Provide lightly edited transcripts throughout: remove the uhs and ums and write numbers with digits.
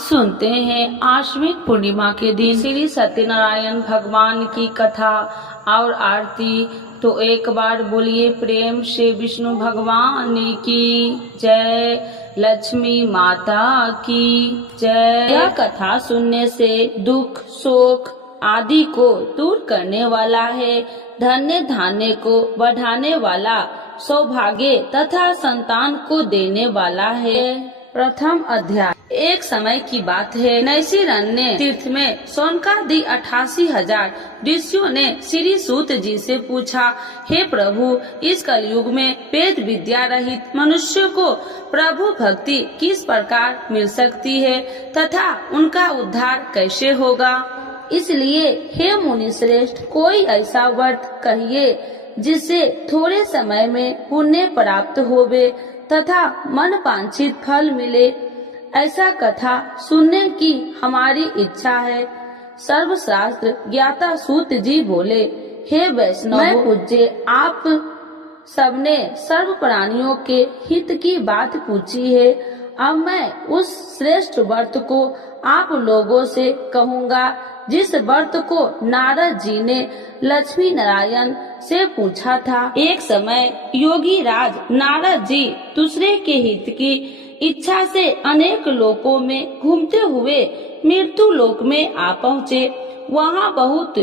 सुनते हैं आश्विन पूर्णिमा के दिन श्री सत्यनारायण भगवान की कथा और आरती। तो एक बार बोलिए प्रेम से विष्णु भगवान की जय, लक्ष्मी माता की जय। यह कथा सुनने से दुख शोक आदि को दूर करने वाला है, धन्य धान्य को बढ़ाने वाला, सौभाग्य तथा संतान को देने वाला है। प्रथम अध्याय। एक समय की बात है, नैशिरण्य तीर्थ में शौनकादि 88,000 ऋषियों ने श्री सूत जी से पूछा, हे प्रभु, इस कलयुग में वेद विद्या रहित मनुष्य को प्रभु भक्ति किस प्रकार मिल सकती है तथा उनका उद्धार कैसे होगा। इसलिए हे मुनि श्रेष्ठ, कोई ऐसा व्रत कहिए जिससे थोड़े समय में पुण्य प्राप्त होवे तथा मन वांछित फल मिले। ऐसा कथा सुनने की हमारी इच्छा है। सर्वशास्त्र ज्ञाता सूत जी बोले, हे वैष्णव, मैं पूज्य आप सबने सर्व प्राणियों के हित की बात पूछी है। अब मैं उस श्रेष्ठ व्रत को आप लोगों से कहूँगा जिस व्रत को नारद जी ने लक्ष्मी नारायण से पूछा था। एक समय योगी राज नारद जी दूसरे के हित की इच्छा से अनेक लोकों में घूमते हुए मृत्यु लोक में आ पहुँचे। वहाँ बहुत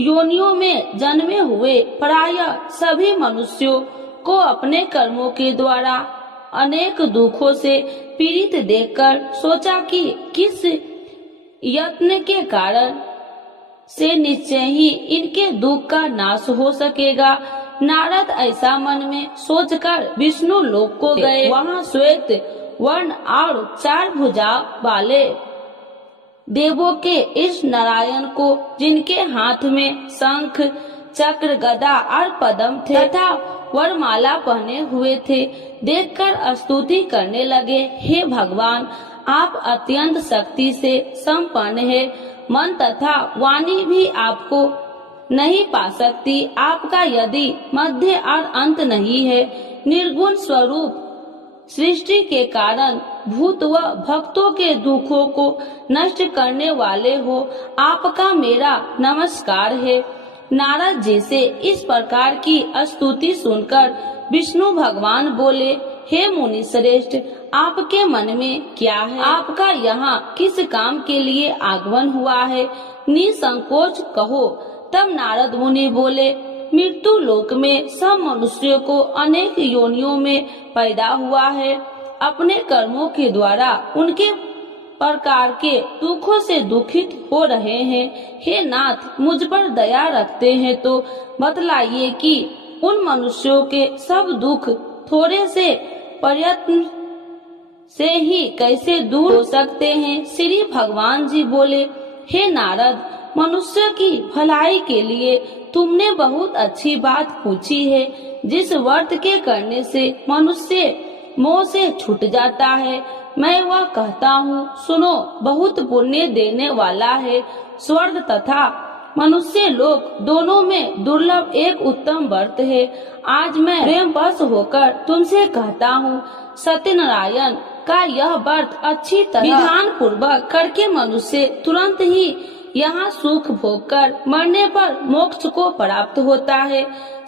योनियों में जन्मे हुए प्रायः सभी मनुष्यों को अपने कर्मों के द्वारा अनेक दुखों से पीड़ित देखकर सोचा कि किस यत्न के कारण से निश्चय ही इनके दुख का नाश हो सकेगा। नारद ऐसा मन में सोचकर विष्णु लोक को गए। वहाँ श्वेत वर्ण और 4 भुजा वाले देवों के इस नारायण को, जिनके हाथ में शंख चक्र गदा और पद्म थे तथा वरमाला पहने हुए थे, देखकर स्तुति करने लगे। हे भगवान, आप अत्यंत शक्ति से संपन्न है, मन तथा वाणी भी आपको नहीं पा सकती। आपका यदि मध्य और अंत नहीं है, निर्गुण स्वरूप सृष्टि के कारण भूत व भक्तों के दुखों को नष्ट करने वाले हो, आपका मेरा नमस्कार है। नारद जी से इस प्रकार की स्तुति सुनकर विष्णु भगवान बोले, हे मुनि श्रेष्ठ, आपके मन में क्या है? आपका यहाँ किस काम के लिए आगमन हुआ है? निसंकोच कहो। तब नारद मुनि बोले, मृत्यु लोक में सब मनुष्यों को अनेक योनियों में पैदा हुआ है। अपने कर्मों के द्वारा उनके प्रकार के दुखों से दुखित हो रहे हैं। हे नाथ, मुझ पर दया रखते हैं तो बतलाइए कि उन मनुष्यों के सब दुख थोड़े से प्रयत्न से ही कैसे दूर हो सकते हैं। श्री भगवान जी बोले, हे नारद, मनुष्य की भलाई के लिए तुमने बहुत अच्छी बात पूछी है। जिस व्रत के करने से मनुष्य मोह से छूट जाता है, मैं वह कहता हूँ, सुनो। बहुत पुण्य देने वाला है। स्वर्ग तथा मनुष्य लोक दोनों में दुर्लभ एक उत्तम व्रत है। आज मैं प्रेम वश होकर तुमसे कहता हूँ, सत्यनारायण का यह व्रत अच्छी तरह विधान पूर्वक करके मनुष्य तुरंत ही यहाँ सुख भोग कर मरने पर मोक्ष को प्राप्त होता है।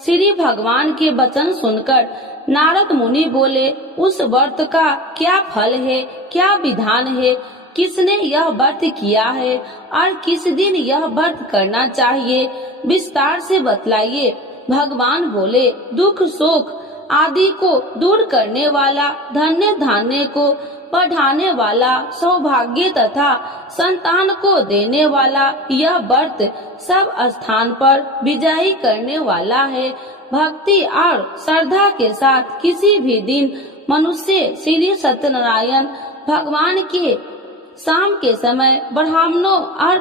श्री भगवान के वचन सुनकर नारद मुनि बोले, उस व्रत का क्या फल है, क्या विधान है, किसने यह व्रत किया है और किस दिन यह व्रत करना चाहिए, विस्तार से बतलाइए। भगवान बोले, दुख शोक आदि को दूर करने वाला, धन्य धान्य को बढ़ाने वाला, सौभाग्य तथा संतान को देने वाला यह व्रत सब स्थान पर विजयी करने वाला है। भक्ति और श्रद्धा के साथ किसी भी दिन मनुष्य श्री सत्यनारायण भगवान के शाम के समय ब्राह्मणों और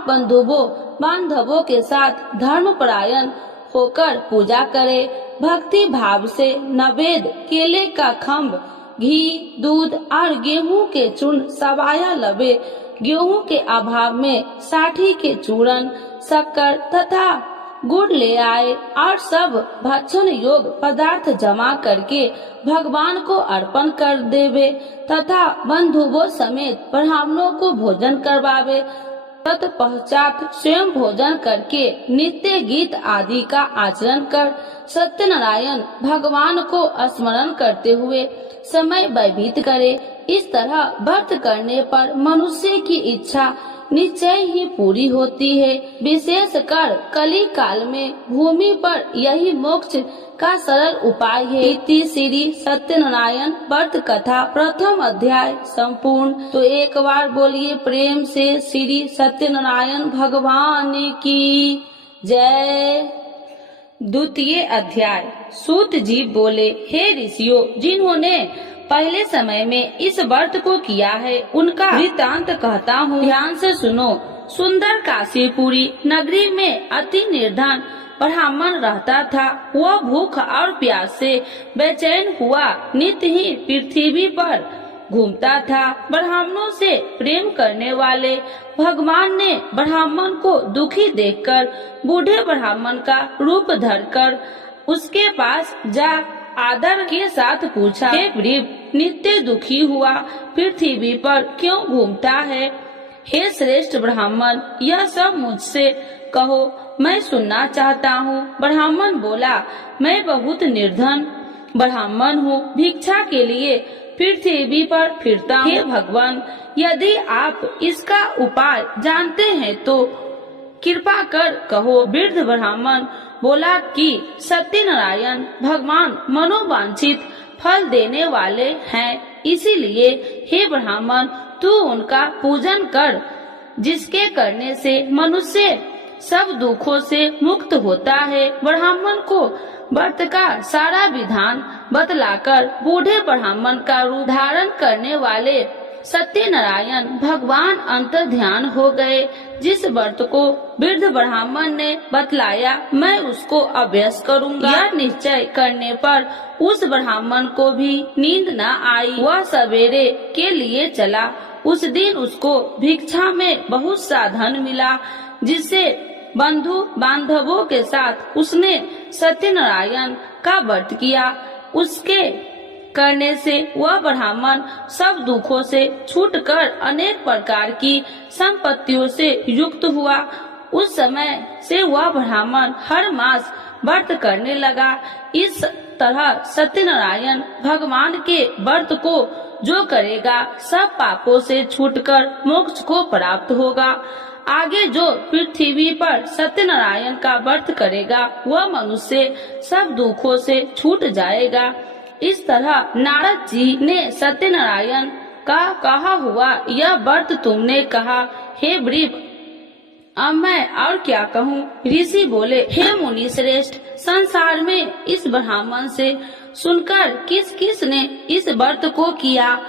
बांधवों के साथ धर्मपरायण होकर पूजा करे। भक्ति भाव से नवेद, केले का खम्भ, घी, दूध और गेहूं के चूर्ण सवाया लबे। गेहूं के अभाव में साठी के चूर्ण, शक्कर तथा गुड़ ले आए और सब भक्षण योग पदार्थ जमा करके भगवान को अर्पण कर देवे तथा बंधुओं समेत ब्राह्मणों को भोजन करवावे। तत्पश्चात स्वयं भोजन करके नित्य गीत आदि का आचरण कर सत्यनारायण भगवान को स्मरण करते हुए समय व्यतीत करे। इस तरह व्रत करने पर मनुष्य की इच्छा निश्चय ही पूरी होती है। विशेषकर कली काल में भूमि पर यही मोक्ष का सरल उपाय है। इति श्री सत्यनारायण व्रत कथा प्रथम अध्याय संपूर्ण। तो एक बार बोलिए प्रेम से श्री सत्यनारायण भगवान की जय। द्वितीय अध्याय। सूत जी बोले, हे ऋषियों, जिन्होंने पहले समय में इस व्रत को किया है उनका वृत्तांत कहता हूँ, ध्यान से सुनो। सुंदर काशीपुरी नगरी में अति निर्धन ब्राह्मण रहता था। वह भूख और प्यास से बेचैन हुआ नित्य ही पृथ्वी पर घूमता था। ब्राह्मणों से प्रेम करने वाले भगवान ने ब्राह्मण को दुखी देखकर बूढ़े ब्राह्मण का रूप धरकर उसके पास जा आदर के साथ पूछा, हे गरीब, नित्य दुखी हुआ पृथ्वी पर क्यों घूमता है? हे श्रेष्ठ ब्राह्मण, यह सब मुझसे कहो, मैं सुनना चाहता हूँ। ब्राह्मण बोला, मैं बहुत निर्धन ब्राह्मण हूँ, भिक्षा के लिए पृथ्वी पर फिरता हूँ। हे भगवान, यदि आप इसका उपाय जानते हैं तो कृपा कर कहो। वृद्ध ब्राह्मण बोला कि सत्यनारायण भगवान मनोवांछित फल देने वाले हैं, इसीलिए हे ब्राह्मण, तू उनका पूजन कर, जिसके करने से मनुष्य सब दुखों से मुक्त होता है। ब्राह्मण को व्रत का सारा विधान बतलाकर बूढ़े ब्राह्मण का रूप धारण करने वाले सत्यनारायण भगवान अंतर ध्यान हो गए। जिस व्रत को वृद्ध ब्राह्मण ने बतलाया, मैं उसको अभ्यास करूंगा। यह निश्चय करने पर उस ब्राह्मण को भी नींद न आई। वह सवेरे के लिए चला। उस दिन उसको भिक्षा में बहुत सा धन मिला, जिससे बंधु बांधवों के साथ उसने सत्यनारायण का व्रत किया। उसके करने से वह ब्राह्मण सब दुखों से छूटकर अनेक प्रकार की संपत्तियों से युक्त हुआ। उस समय से वह ब्राह्मण हर मास व्रत करने लगा। इस तरह सत्यनारायण भगवान के व्रत को जो करेगा सब पापों से छूटकर मोक्ष को प्राप्त होगा। आगे जो पृथ्वी पर सत्यनारायण का व्रत करेगा वह मनुष्य सब दुखों से छूट जाएगा। इस तरह नारद जी ने सत्यनारायण का कहा हुआ यह व्रत तुमने कहा, हे वृद्ध, अब मैं और क्या कहूँ? ऋषि बोले, हे मुनि श्रेष्ठ, संसार में इस ब्राह्मण से सुनकर किस किस ने इस व्रत को किया,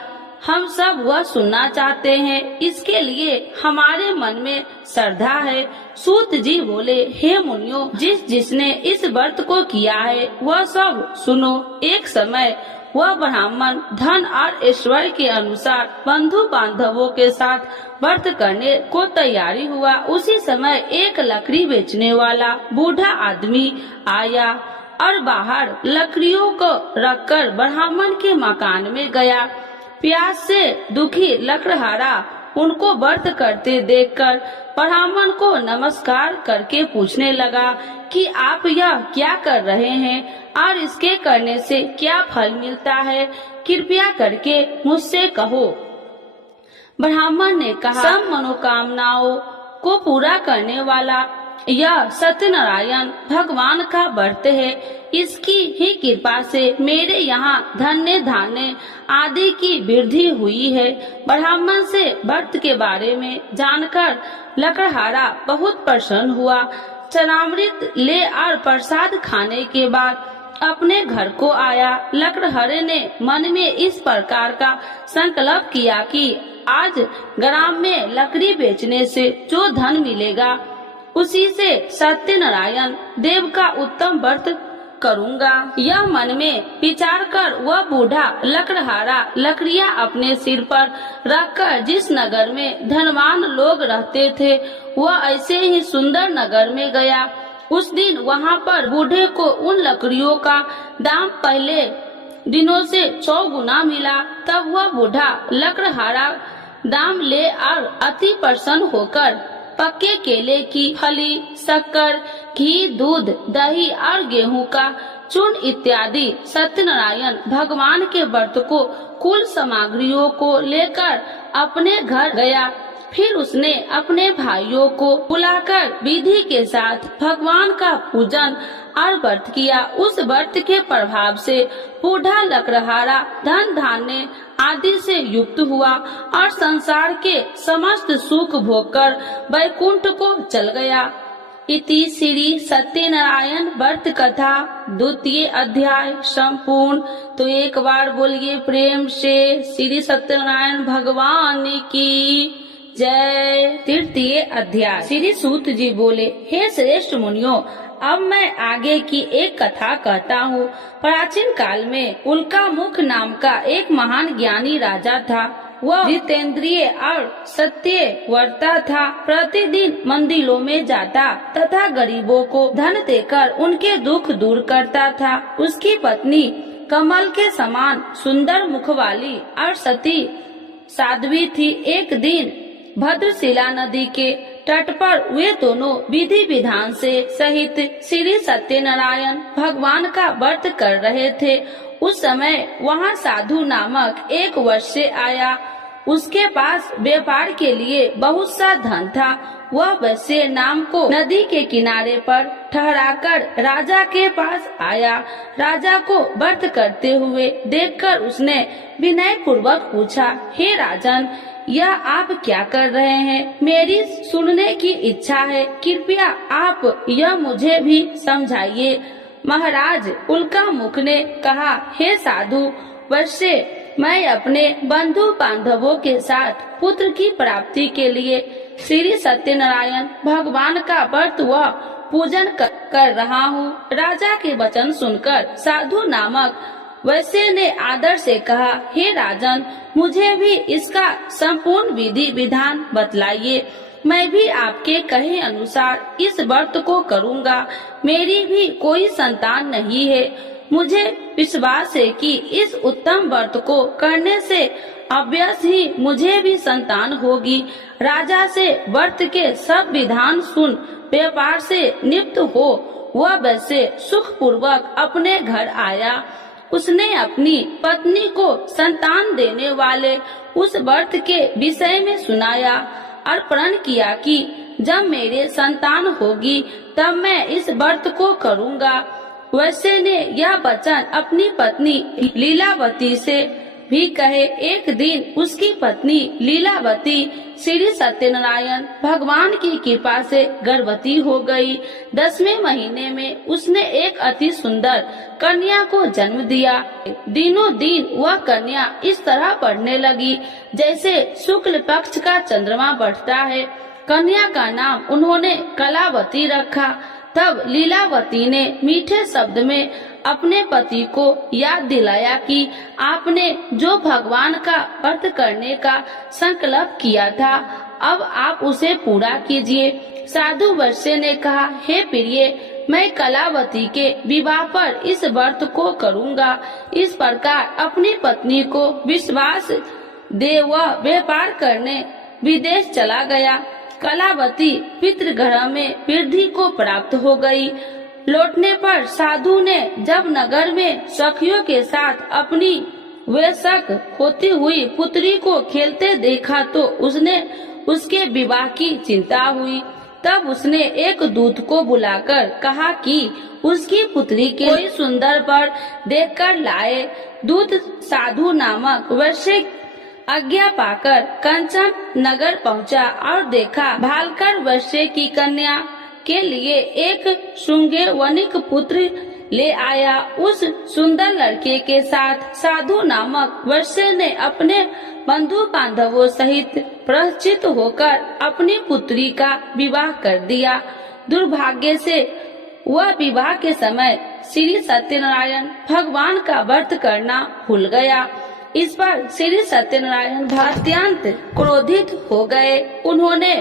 हम सब वह सुनना चाहते हैं। इसके लिए हमारे मन में श्रद्धा है। सूत जी बोले, हे मुनियों, जिसने इस व्रत को किया है वह सब सुनो। एक समय वह ब्राह्मण धन और ऐश्वर्य के अनुसार बंधु बांधवों के साथ व्रत करने को तैयारी हुआ। उसी समय एक लकड़ी बेचने वाला बूढ़ा आदमी आया और बाहर लकड़ियों को रखकर ब्राह्मण के मकान में गया। प्यास से दुखी लकड़हारा उनको व्रत करते देखकर ब्राह्मण को नमस्कार करके पूछने लगा कि आप यह क्या कर रहे हैं और इसके करने से क्या फल मिलता है, कृपया करके मुझसे कहो। ब्राह्मण ने कहा, सब मनोकामनाओं को पूरा करने वाला यह सत्यनारायण भगवान का व्रत है। इसकी ही कृपा से मेरे यहाँ धन्य धान्य आदि की वृद्धि हुई है। ब्राह्मण से व्रत के बारे में जानकर लकड़हारा बहुत प्रसन्न हुआ। चरणामृत ले और प्रसाद खाने के बाद अपने घर को आया। लकड़हारे ने मन में इस प्रकार का संकल्प किया कि आज ग्राम में लकड़ी बेचने से जो धन मिलेगा उसी से सत्यनारायण देव का उत्तम व्रत करूंगा। यह मन में विचार कर वह बूढ़ा लकड़हारा लकड़ियां अपने सिर पर रखकर जिस नगर में धनवान लोग रहते थे वह ऐसे ही सुंदर नगर में गया। उस दिन वहाँ पर बूढ़े को उन लकड़ियों का दाम पहले दिनों से 100 गुना मिला। तब वह बूढ़ा लकड़हारा दाम ले और अति प्रसन्न होकर पक्के केले की फली, शक्कर, घी, दूध, दही और गेहूं का चूर्ण इत्यादि सत्यनारायण भगवान के व्रत को कुल सामग्रियों को लेकर अपने घर गया। फिर उसने अपने भाइयों को बुलाकर विधि के साथ भगवान का पूजन और व्रत किया। उस व्रत के प्रभाव से बूढ़ा लकड़हारा धन धान्य आदि से युक्त हुआ और संसार के समस्त सुख भोगकर वैकुंठ को चल गया। इति श्री सत्यनारायण व्रत कथा 2य अध्याय संपूर्ण। तो एक बार बोलिए प्रेम से श्री सत्यनारायण भगवान की जय। 3य अध्याय। श्री सूत जी बोले, हे श्रेष्ठ मुनियों, अब मैं आगे की एक कथा कहता हूँ। प्राचीन काल में उल्कामुख नाम का एक महान ज्ञानी राजा था। वह जितेंद्रिय और सत्यव्रता था। प्रतिदिन मंदिरों में जाता तथा गरीबों को धन देकर उनके दुख दूर करता था। उसकी पत्नी कमल के समान सुंदर मुख वाली और सती साध्वी थी। एक दिन भद्रशिला नदी के तट पर वे दोनों विधि विधान से सहित श्री सत्यनारायण भगवान का व्रत कर रहे थे। उस समय वहाँ साधु नामक एक वैश्य आया। उसके पास व्यापार के लिए बहुत सा धन था। वह वैश्य नाम को नदी के किनारे पर ठहराकर राजा के पास आया। राजा को व्रत करते हुए देखकर उसने विनय पूर्वक पूछा, हे राजन, यह आप क्या कर रहे हैं? मेरी सुनने की इच्छा है, कृपया आप यह मुझे भी समझाइए। महाराज उल्कामुख ने कहा, हे साधु वैश्य, मैं अपने बंधु बांधवों के साथ पुत्र की प्राप्ति के लिए श्री सत्यनारायण भगवान का व्रत व पूजन कर रहा हूँ। राजा के वचन सुनकर साधु नामक वैश्य ने आदर से कहा, हे राजन, मुझे भी इसका संपूर्ण विधि विधान बतलाइए। मैं भी आपके कहे अनुसार इस व्रत को करूँगा। मेरी भी कोई संतान नहीं है। मुझे विश्वास है कि इस उत्तम व्रत को करने से अवश्य ही मुझे भी संतान होगी। राजा से व्रत के सब विधान सुन व्यापार से निवृत्त हो वह वैसे सुख पूर्वक अपने घर आया। उसने अपनी पत्नी को संतान देने वाले उस व्रत के विषय में सुनाया और प्रण किया कि जब मेरे संतान होगी तब मैं इस व्रत को करूँगा। वैश्य ने यह वचन अपनी पत्नी लीलावती से भी कहे। एक दिन उसकी पत्नी लीलावती श्री सत्यनारायण भगवान की कृपा से गर्भवती हो गई। 10वें महीने में उसने एक अति सुंदर कन्या को जन्म दिया। दिनों दिन वह कन्या इस तरह बढ़ने लगी जैसे शुक्ल पक्ष का चंद्रमा बढ़ता है। कन्या का नाम उन्होंने कलावती रखा। तब लीलावती ने मीठे शब्द में अपने पति को याद दिलाया कि आपने जो भगवान का व्रत करने का संकल्प किया था, अब आप उसे पूरा कीजिए। साधु वैश्य ने कहा, हे प्रिय, मैं कलावती के विवाह पर इस व्रत को करूँगा। इस प्रकार अपनी पत्नी को विश्वास दे वह व्यापार करने विदेश चला गया। कलावती पितृगृह में वृद्धि को प्राप्त हो गई। लौटने पर साधु ने जब नगर में सखियों के साथ अपनी वयस्क होती हुई पुत्री को खेलते देखा तो उसने उसके विवाह की चिंता हुई। तब उसने एक दूत को बुलाकर कहा कि उसकी पुत्री के कोई सुंदर वर देखकर लाए। दूत साधु नामक वैश्य आज्ञा पाकर कंचन नगर पहुंचा और देखा भालकर वैश्य की कन्या के लिए एक शुंगे वनिक पुत्र ले आया। उस सुंदर लड़के के साथ साधु नामक वैश्य ने अपने बंधु बांधवों सहित प्रचित होकर अपनी पुत्री का विवाह कर दिया। दुर्भाग्य से वह विवाह के समय श्री सत्यनारायण भगवान का व्रत करना भूल गया। इस पर श्री सत्यनारायण अत्यंत क्रोधित हो गए। उन्होंने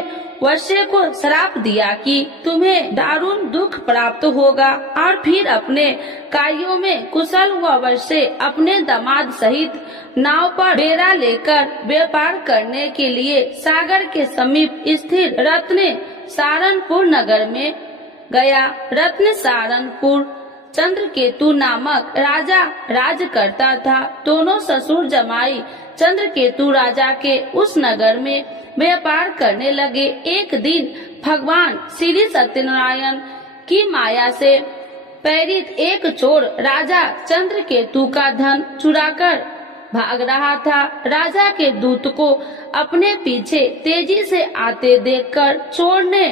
वैश्य को श्राप दिया कि तुम्हें दारुण दुख प्राप्त होगा, और फिर अपने कार्यों में कुशल हुआ वैश्य अपने दामाद सहित नाव पर बेड़ा लेकर व्यापार करने के लिए सागर के समीप स्थित रत्न सारनपुर नगर में गया। रत्न सारनपुर चंद्रकेतु नामक राजा राज करता था। दोनों ससुर जमाई चंद्रकेतु राजा के उस नगर में व्यापार करने लगे। एक दिन भगवान श्री सत्यनारायण की माया से प्रेरित एक चोर राजा चंद्रकेतु का धन चुराकर भाग रहा था। राजा के दूत को अपने पीछे तेजी से आते देखकर चोर ने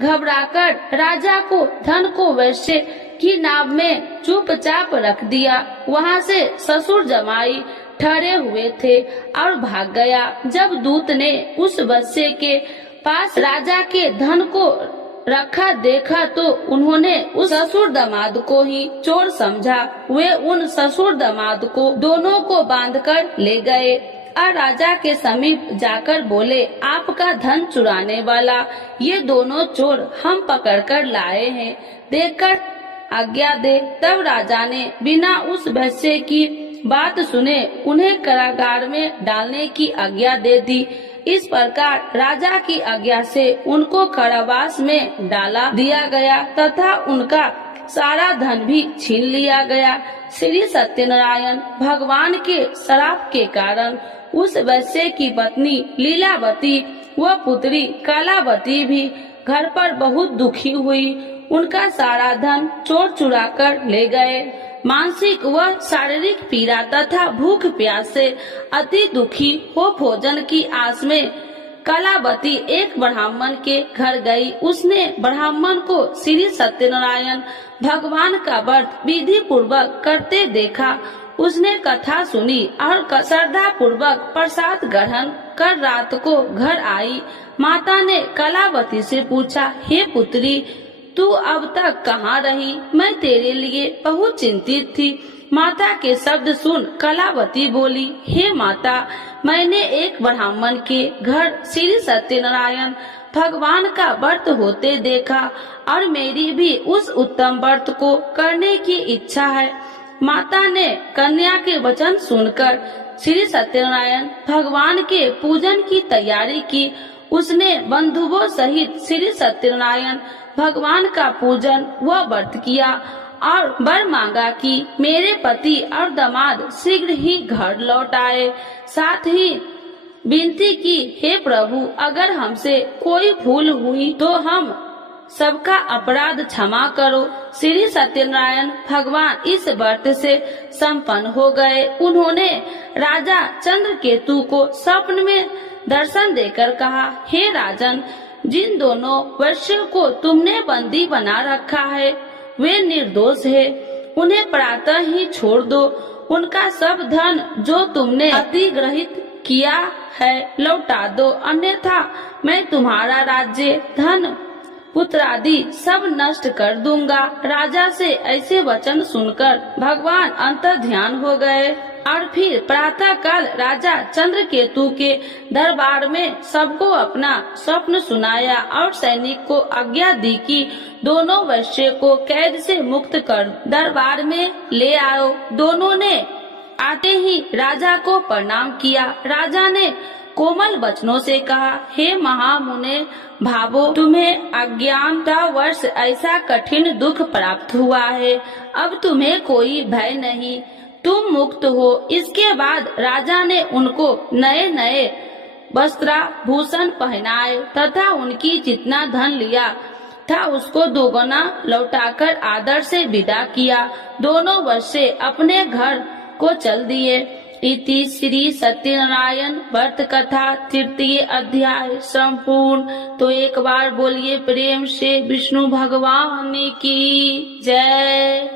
घबराकर राजा को धन को वैश्य की नाव में चुपचाप रख दिया। वहाँ से ससुर जमाई ठहरे हुए थे और भाग गया। जब दूत ने उस वैश्य के पास राजा के धन को रखा देखा तो उन्होंने उस ससुर दामाद को ही चोर समझा। वे उन ससुर दामाद को दोनों को बांधकर ले गए और राजा के समीप जाकर बोले, आपका धन चुराने वाला ये दोनों चोर हम पकड़कर लाए हैं, देखकर आज्ञा दे। तब राजा ने बिना उस वैश्य की बात सुने उन्हें कारागार में डालने की आज्ञा दे दी। इस प्रकार राजा की आज्ञा से उनको कारावास में डाला दिया गया तथा उनका सारा धन भी छीन लिया गया। श्री सत्यनारायण भगवान के श्राप के कारण उस वैश्य की पत्नी लीलावती व पुत्री कलावती भी घर पर बहुत दुखी हुई। उनका सारा धन चोर चुरा कर ले गए। मानसिक व शारीरिक पीड़ा तथा भूख प्यास से अति दुखी हो भोजन की आस में कलावती एक ब्राह्मण के घर गई। उसने ब्राह्मण को श्री सत्यनारायण भगवान का व्रत विधि पूर्वक करते देखा। उसने कथा सुनी और श्रद्धा पूर्वक प्रसाद ग्रहण कर रात को घर आई। माता ने कलावती से पूछा, हे पुत्री, तू अब तक कहाँ रही? मैं तेरे लिए बहुत चिंतित थी। माता के शब्द सुन कलावती बोली, हे माता, मैंने एक ब्राह्मण के घर श्री सत्यनारायण भगवान का व्रत होते देखा और मेरी भी उस उत्तम व्रत को करने की इच्छा है। माता ने कन्या के वचन सुनकर श्री सत्यनारायण भगवान के पूजन की तैयारी की। उसने बंधुओं सहित श्री सत्यनारायण भगवान का पूजन व व्रत किया और वर मांगा कि मेरे पति और दामाद शीघ्र ही घर लौट आए। साथ ही विनती की, हे प्रभु, अगर हमसे कोई भूल हुई तो हम सबका अपराध क्षमा करो। श्री सत्यनारायण भगवान इस व्रत से संपन्न हो गए। उन्होंने राजा चंद्रकेतु को स्वप्न में दर्शन देकर कहा, हे राजन, जिन दोनों वैश्यों को तुमने बंदी बना रखा है वे निर्दोष है। उन्हें प्रातः ही छोड़ दो। उनका सब धन जो तुमने अधिग्रहित किया है लौटा दो, अन्यथा मैं तुम्हारा राज्य, धन, पुत्र आदि सब नष्ट कर दूंगा। राजा से ऐसे वचन सुनकर भगवान अंतर्ध्यान हो गए और फिर प्रातः काल राजा चंद्रकेतु के दरबार में सबको अपना स्वप्न सुनाया और सैनिक को आज्ञा दी कि दोनों वैश्य को कैद से मुक्त कर दरबार में ले आओ। दोनों ने आते ही राजा को प्रणाम किया। राजा ने कोमल वचनों से कहा, हे महामुने भावो, तुम्हें अज्ञानतावश ऐसा कठिन दुख प्राप्त हुआ है। अब तुम्हें कोई भय नहीं, तुम मुक्त हो। इसके बाद राजा ने उनको नए नए वस्त्राभूषण पहनाए तथा उनकी जितना धन लिया था उसको दोगुना लौटाकर आदर से विदा किया। दोनों वैश्य अपने घर को चल दिए। इति श्री सत्यनारायण व्रत कथा तृतीय अध्याय संपूर्ण। तो एक बार बोलिए प्रेम से विष्णु भगवान की जय।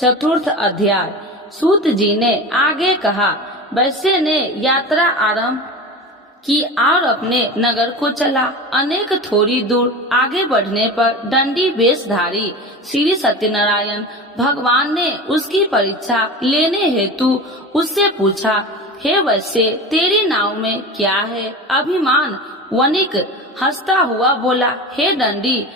चतुर्थ अध्याय। सूत जी ने आगे कहा, वैश्य ने यात्रा आरंभ की और अपने नगर को चला। अनेक थोड़ी दूर आगे बढ़ने पर दंडी वेशधारी श्री सत्यनारायण भगवान ने उसकी परीक्षा लेने हेतु उससे पूछा, हे वैश्य, तेरी नाव में क्या है? अभिमान वनिक हंसता हुआ बोला, हे दंडी,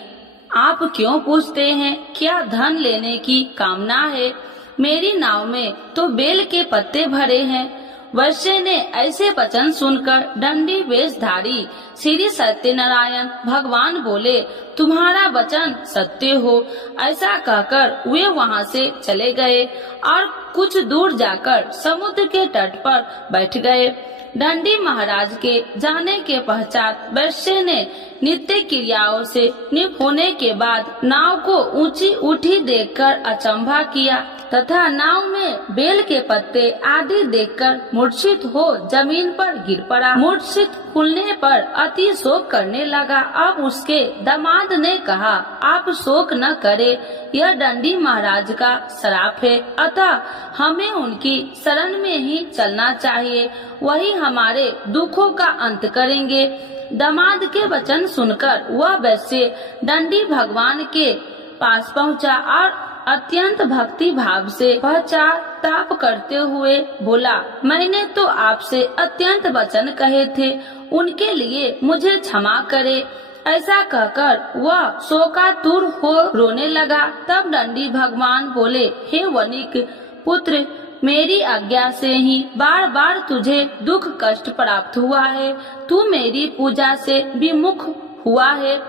आप क्यों पूछते हैं? क्या धन लेने की कामना है? मेरी नाव में तो बेल के पत्ते भरे हैं। वैश्य ने ऐसे वचन सुनकर दंडी वेशधारी श्री सत्यनारायण भगवान बोले, तुम्हारा वचन सत्य हो। ऐसा कहकर वे वहाँ से चले गए और कुछ दूर जाकर समुद्र के तट पर बैठ गए। दंडी महाराज के जाने के पश्चात वैश्य ने नित्य क्रियाओं से निपुण होने के बाद नाव को ऊंची उठी देखकर अचंभा किया तथा नाव में बेल के पत्ते आदि देखकर मूर्छित हो जमीन पर गिर पड़ा। मूर्छित खुलने पर अति शोक करने लगा। अब उसके दामाद ने कहा, आप शोक न करे, यह दंडी महाराज का श्राप है, अतः हमें उनकी शरण में ही चलना चाहिए, वही हमारे दुखों का अंत करेंगे। दामाद के वचन सुनकर वह वैश्य दंडी भगवान के पास पहुंचा और अत्यंत भक्ति भाव से पश्चाताप करते हुए बोला, मैंने तो आपसे अत्यंत वचन कहे थे, उनके लिए मुझे क्षमा करे। ऐसा कहकर वह शोकातुर हो रोने लगा। तब दंडी भगवान बोले, हे वनिक पुत्र, मेरी आज्ञा से ही बार बार तुझे दुख कष्ट प्राप्त हुआ है, तू मेरी पूजा से विमुख हुआ है।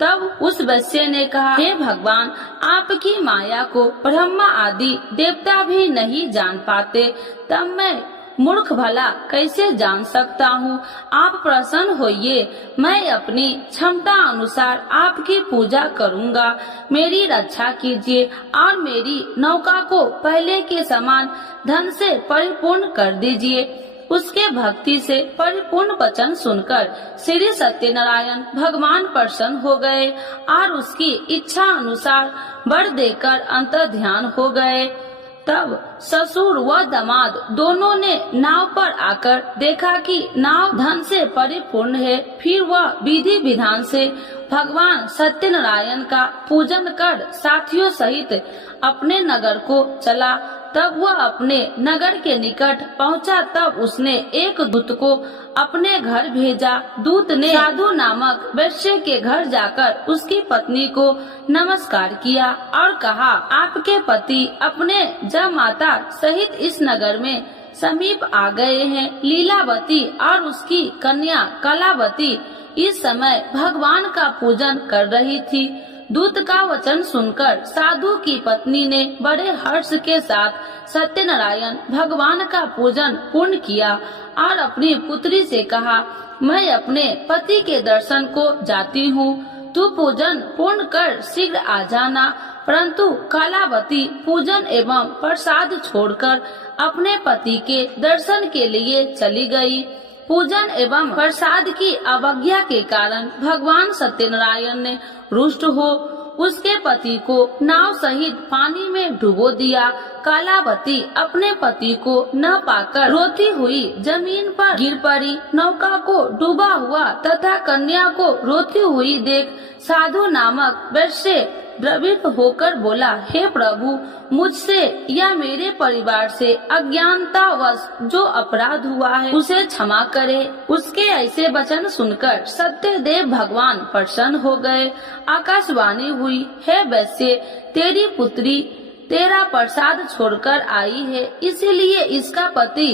तब उस वैश्य ने कहा, हे भगवान, आपकी माया को ब्रह्मा आदि देवता भी नहीं जान पाते, तब मैं मूर्ख भला कैसे जान सकता हूँ। आप प्रसन्न होइए, मैं अपनी क्षमता अनुसार आपकी पूजा करूँगा। मेरी रक्षा कीजिए और मेरी नौका को पहले के समान धन से परिपूर्ण कर दीजिए। उसके भक्ति से परिपूर्ण वचन सुनकर श्री सत्यनारायण भगवान प्रसन्न हो गए और उसकी इच्छा अनुसार वर देकर अंतर ध्यान हो गए। तब ससुर व दामाद दोनों ने नाव पर आकर देखा कि नाव धन से परिपूर्ण है। फिर वह विधि विधान से भगवान सत्यनारायण का पूजन कर साथियों सहित अपने नगर को चला। तब वह अपने नगर के निकट पहुंचा। तब उसने एक दूत को अपने घर भेजा। दूत ने साधु नामक वैश्य के घर जाकर उसकी पत्नी को नमस्कार किया और कहा, आपके पति अपने जमाता सहित इस नगर में समीप आ गए हैं। लीलावती और उसकी कन्या कलावती इस समय भगवान का पूजन कर रही थी। दूत का वचन सुनकर साधु की पत्नी ने बड़े हर्ष के साथ सत्यनारायण भगवान का पूजन पूर्ण किया और अपनी पुत्री से कहा, मैं अपने पति के दर्शन को जाती हूँ, तू पूजन पूर्ण कर शीघ्र आ जाना। परंतु कलावती पूजन एवं प्रसाद छोड़कर अपने पति के दर्शन के लिए चली गई। पूजन एवं प्रसाद की अवज्ञा के कारण भगवान सत्यनारायण ने रुष्ट हो उसके पति को नाव सहित पानी में डुबो दिया। कलावती अपने पति को न पाकर रोती हुई जमीन पर गिर पड़ी। नौका को डूबा हुआ तथा कन्या को रोती हुई देख साधु नामक वैश्य द्रवित होकर बोला, हे प्रभु, मुझसे या मेरे परिवार से अज्ञानतावश जो अपराध हुआ है उसे क्षमा करे। उसके ऐसे वचन सुनकर सत्यदेव भगवान प्रसन्न हो गए। आकाशवाणी हुई, हे वैश्य, तेरी पुत्री तेरा प्रसाद छोड़कर आई है, इसीलिए इसका पति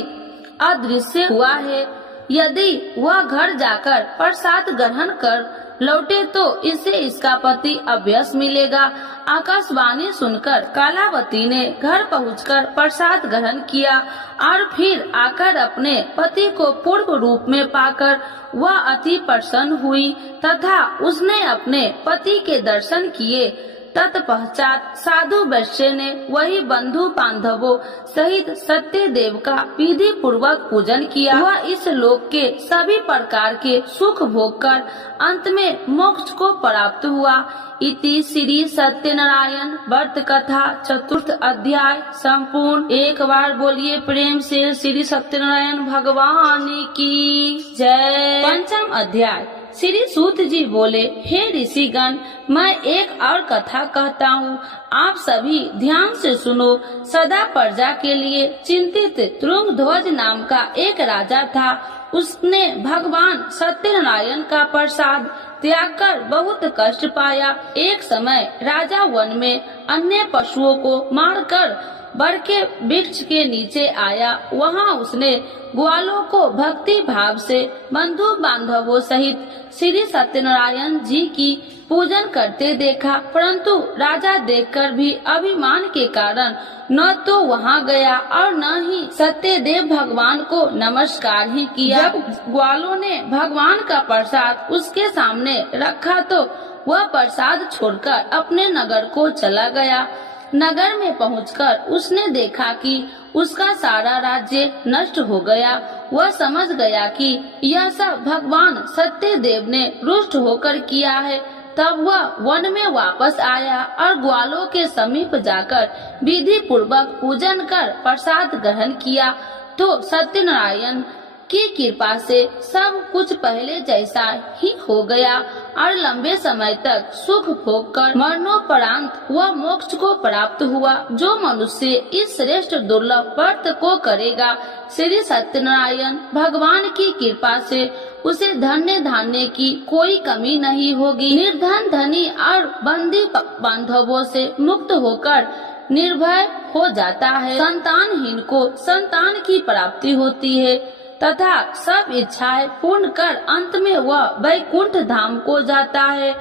अदृश्य हुआ है। यदि वह घर जाकर प्रसाद ग्रहण कर लौटे तो इसे इसका पति अवश्य मिलेगा। आकाशवाणी सुनकर कलावती ने घर पहुंचकर प्रसाद ग्रहण किया और फिर आकर अपने पति को पूर्व रूप में पाकर वह अति प्रसन्न हुई तथा उसने अपने पति के दर्शन किए। तत्पश्चात साधु वैश्य ने वही बंधु बांधवों सहित सत्य देव का विधि पूर्वक पूजन किया। वह इस लोक के सभी प्रकार के सुख भोग कर अंत में मोक्ष को प्राप्त हुआ। इति श्री सत्यनारायण व्रत कथा चतुर्थ अध्याय संपूर्ण। एक बार बोलिए प्रेम से श्री सत्यनारायण भगवान की जय। पंचम अध्याय। श्री सूत जी बोले, हे ऋषिगण, मैं एक और कथा कहता हूँ, आप सभी ध्यान से सुनो। सदा प्रजा के लिए चिंतित तुंगध्वज नाम का एक राजा था। उसने भगवान सत्यनारायण का प्रसाद त्याग कर बहुत कष्ट पाया। एक समय राजा वन में अन्य पशुओं को मारकर बर के वृक्ष के नीचे आया। वहाँ उसने ग्वालों को भक्ति भाव से बंधु बांधवों सहित श्री सत्यनारायण जी की पूजन करते देखा, परंतु राजा देखकर भी अभिमान के कारण न तो वहाँ गया और न ही सत्यदेव भगवान को नमस्कार ही किया। जब ग्वालों ने भगवान का प्रसाद उसके सामने रखा तो वह प्रसाद छोड़कर अपने नगर को चला गया। नगर में पहुंचकर उसने देखा कि उसका सारा राज्य नष्ट हो गया। वह समझ गया कि यह सब भगवान सत्यदेव ने रुष्ट होकर किया है। तब वह वन में वापस आया और ग्वालों के समीप जाकर विधि पूर्वक पूजन कर प्रसाद ग्रहण किया तो सत्यनारायण की कृपा से सब कुछ पहले जैसा ही हो गया और लंबे समय तक सुख भोग कर मरणोपरांत वह मोक्ष को प्राप्त हुआ। जो मनुष्य इस श्रेष्ठ दुर्लभ व्रत को करेगा, श्री सत्यनारायण भगवान की कृपा से उसे धन्य धान्य की कोई कमी नहीं होगी। निर्धन धनी और बंदी बांधवों से मुक्त होकर निर्भय हो जाता है। संतानहीन को संतान की प्राप्ति होती है तथा सब इच्छाएं पूर्ण कर अंत में वह वैकुंठ धाम को जाता है।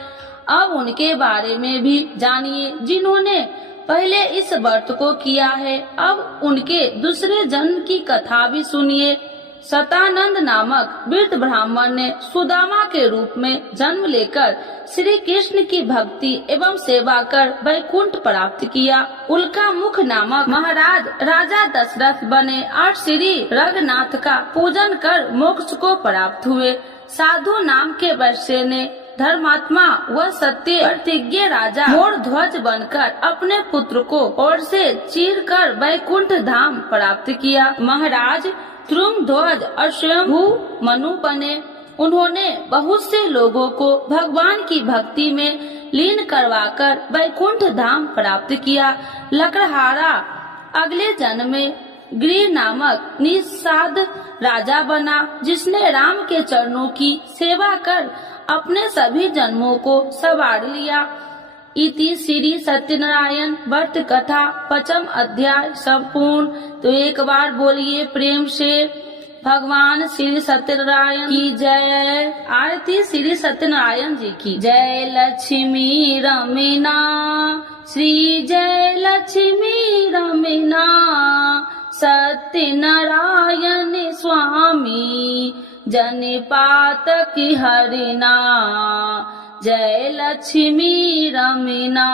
अब उनके बारे में भी जानिए जिन्होंने पहले इस व्रत को किया है। अब उनके दूसरे जन्म की कथा भी सुनिए। सतानंद नामक वृद्ध ब्राह्मण ने सुदामा के रूप में जन्म लेकर श्री कृष्ण की भक्ति एवं सेवा कर वैकुंठ प्राप्त किया। उल्का मुख नामक महाराज राजा दशरथ बने और श्री रघुनाथ का पूजन कर मोक्ष को प्राप्त हुए। साधु नाम के वैश्य ने धर्मात्मा व सत्य प्रतिज्ञ राजा मोर ध्वज बनकर अपने पुत्र को ओर से चीर कर वैकुंठ धाम प्राप्त किया। महाराज ध्रुमध्वज और स्वयंभू मनु बने। उन्होंने बहुत से लोगों को भगवान की भक्ति में लीन करवाकर वैकुंठ धाम प्राप्त किया। लकड़हारा अगले जन्म में गृह नामक निषाद राजा बना, जिसने राम के चरणों की सेवा कर अपने सभी जन्मों को संवार लिया। इति श्री सत्यनारायण व्रत कथा 5th अध्याय संपूर्ण। तो एक बार बोलिए प्रेम से भगवान श्री सत्यनारायण की जय। आरती श्री सत्यनारायण जी की जय। लक्ष्मी रमीना श्री जय लक्ष्मी रमीना सत्यनारायण स्वामी जनिपात की हरिना। जय लक्ष्मी रमीना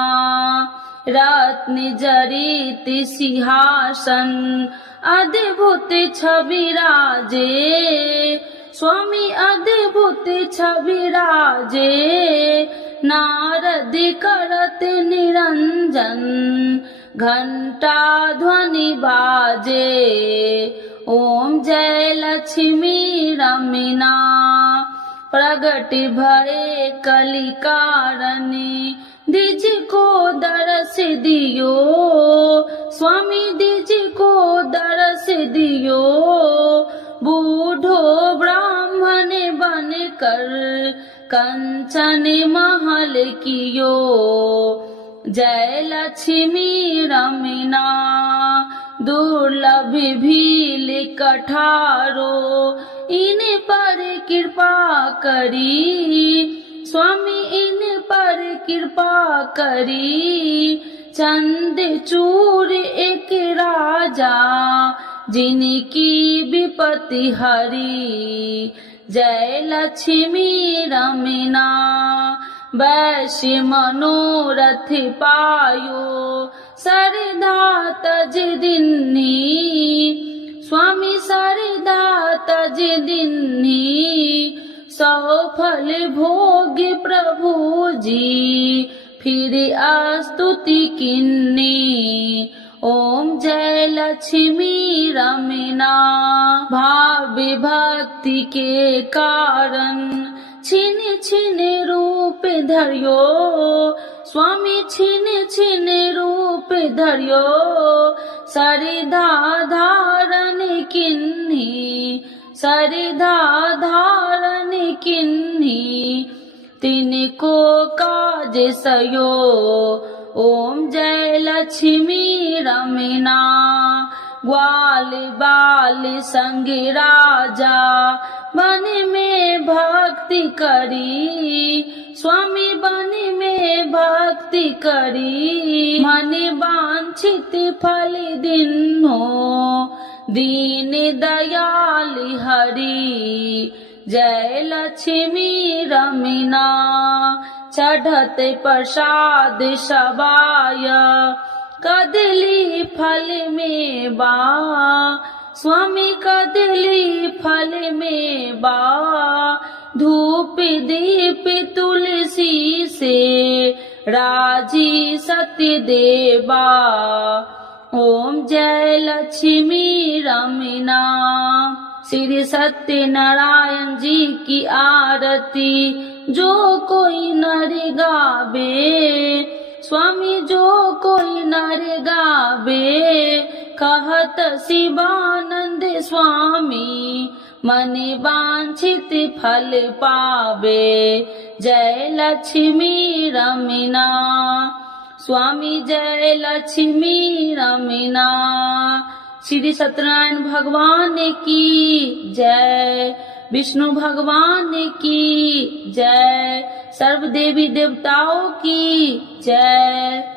रत्न जरित सिंहासन अद्भुत छवि राजे स्वामी अद्भुत छवि राजे। नारद करत निरंजन घंटा ध्वनि बाजे। ओम जय लक्ष्मी रमीना प्रगट भये कलिकारणी दिज को दरस दियो स्वामी दिज को दरस दियो। बूढ़ो ब्राह्मण बन कर कंचन महल कियो। जय लक्ष्मी रमीना दुर्लभ भील कठारो इन पर कृपा करी स्वामी इन पर कृपा करी। चंद चूर एक राजा जिनकी विपत्ति हरी। जय लक्ष्मी रमीना वैश्य मनोरथ पायो सरदा तज दिन्नी स्वामी सरदा तज दिन्नी। सफल भोग प्रभु जी फिर स्तुति किन्नी। ओम जय लक्ष्मी रमीना भाव भक्ति के कारण छिन छिन रूप धरियो स्वामी छिन छिन रूप धरियो। सरधा धारण किन्नी सरिधा धारण किन्ही तिनको काज सयो। ओम जय लक्ष्मी रमना ग्वाल बाल संग राजा बन में भक्ति करी। स्वामी बन में भक्ति करी मन वांछित फल दिन्हो दीन दयाल हरि। जय लक्ष्मी रमना चढ़त प्रसाद सबाय कदली फल में बा। स्वामी कदली फल में बा धूप दीप तुलसी से राजी सत्य देवा। ओम जय लक्ष्मी रमना। श्री सत्यनारायण जी की आरती जो कोई नर गावे। स्वामी जो कोई नर गावे कहत शिवानंद स्वामी मन वांछित फल पावे। जय लक्ष्मी रमना स्वामी जय लक्ष्मी रमना। श्री सत्यनारायण भगवान की जय, विष्णु भगवान की जय, सर्व देवी देवताओं की जय।